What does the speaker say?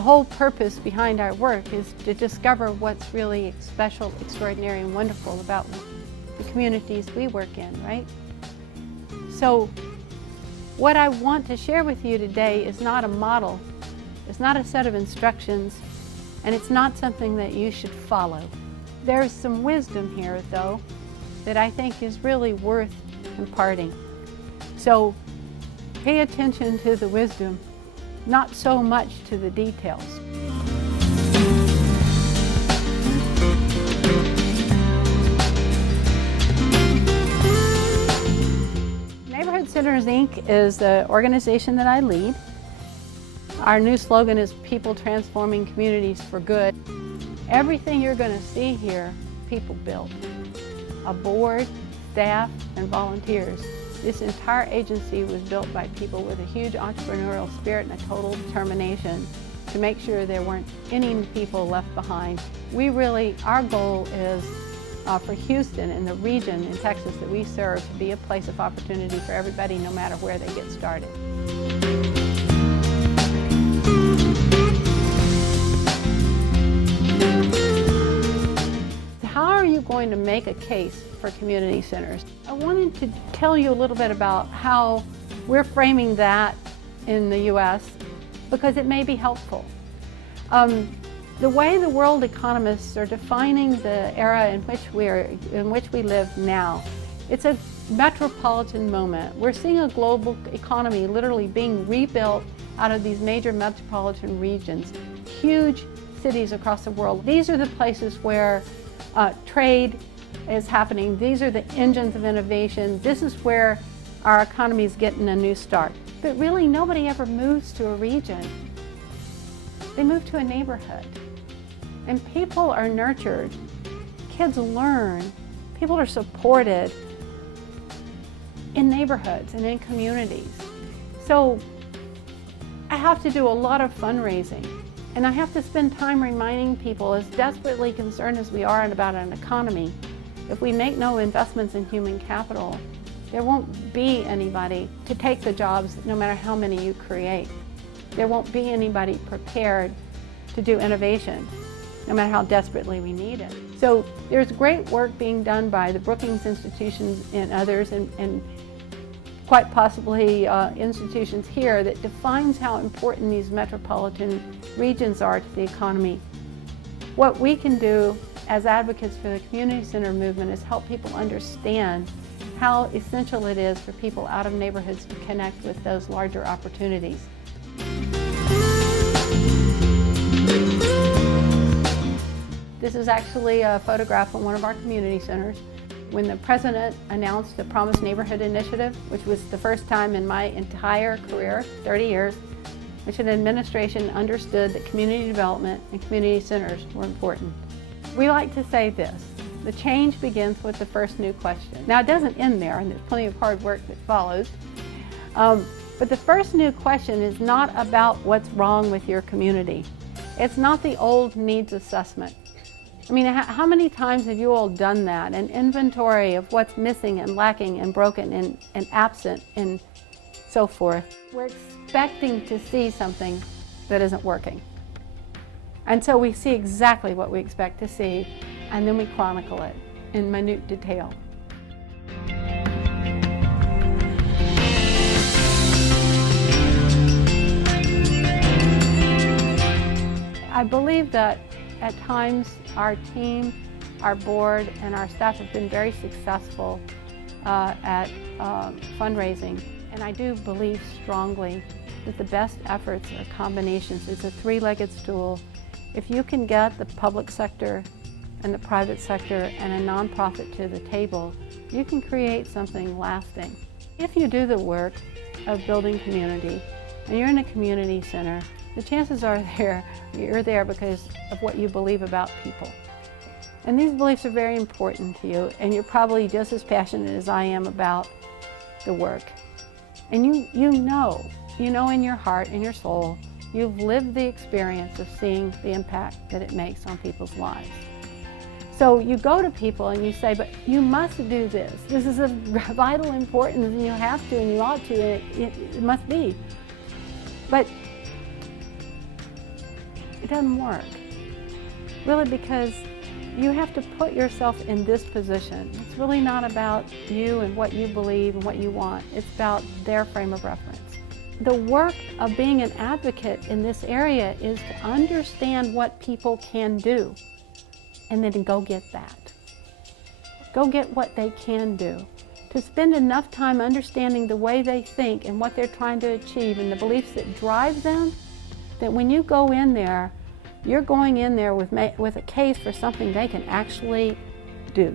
The whole purpose behind our work is to discover what's really special, extraordinary, and wonderful about the communities we work in, right? So what I want to share with you today is not a model, it's not a set of instructions, and it's not something that you should follow. There's some wisdom here, though, that I think is really worth imparting. So pay attention to the wisdom, not so much to the details. Neighborhood Centers, Inc. is the organization that I lead. Our new slogan is People Transforming Communities for Good. Everything you're going to see here, people built. A board, staff, and volunteers. This entire agency was built by people with a huge entrepreneurial spirit and a total determination to make sure there weren't any people left behind. Our goal is for Houston and the region in Texas that we serve to be a place of opportunity for everybody, no matter where they get started. How are you going to make a case for community centers? I wanted to tell you a little bit about how we're framing that in the U.S. because it may be helpful. The way the world economists are defining the era in which we live now, it's a metropolitan moment. We're seeing a global economy literally being rebuilt out of these major metropolitan regions, huge cities across the world. These are the places where trade is happening. These are the engines of innovation. This is where our economy is getting a new start. But really, nobody ever moves to a region. They move to a neighborhood. And people are nurtured. Kids learn. People are supported in neighborhoods and in communities. So I have to do a lot of fundraising. And I have to spend time reminding people, as desperately concerned as we are about an economy, if we make no investments in human capital, there won't be anybody to take the jobs no matter how many you create. There won't be anybody prepared to do innovation, no matter how desperately we need it. So there's great work being done by the Brookings institutions and others, and quite possibly institutions here, that defines how important these metropolitan regions are to the economy. What we can do as advocates for the community center movement is help people understand how essential it is for people out of neighborhoods to connect with those larger opportunities. This is actually a photograph of one of our community centers. When the president announced the Promise Neighborhood Initiative, which was the first time in my entire career, 30 years, which an administration understood that community development and community centers were important. We like to say this: the change begins with the first new question. Now, it doesn't end there, and there's plenty of hard work that follows. But the first new question is not about what's wrong with your community. It's not the old needs assessment. I mean, how many times have you all done that? An inventory of what's missing and lacking and broken and absent and so forth. We're expecting to see something that isn't working. And so we see exactly what we expect to see, and then we chronicle it in minute detail. I believe that at times our team, our board, and our staff have been very successful at fundraising. And I do believe strongly that the best efforts are combinations. It's a three-legged stool. If you can get the public sector and the private sector and a nonprofit to the table, you can create something lasting. If you do the work of building community and you're in a community center, the chances are you're there because of what you believe about people. And these beliefs are very important to you, and you're probably just as passionate as I am about the work. And you know in your heart, in your soul, you've lived the experience of seeing the impact that it makes on people's lives. So you go to people and you say, but you must do this. This is of vital importance, and you have to, and you ought to, and it must be. But doesn't work. Really, because you have to put yourself in this position. It's really not about you and what you believe and what you want. It's about their frame of reference. The work of being an advocate in this area is to understand what people can do and then to go get that. Go get what they can do. To spend enough time understanding the way they think and what they're trying to achieve and the beliefs that drive them, that when you go in there, you're going in there with a case for something they can actually do.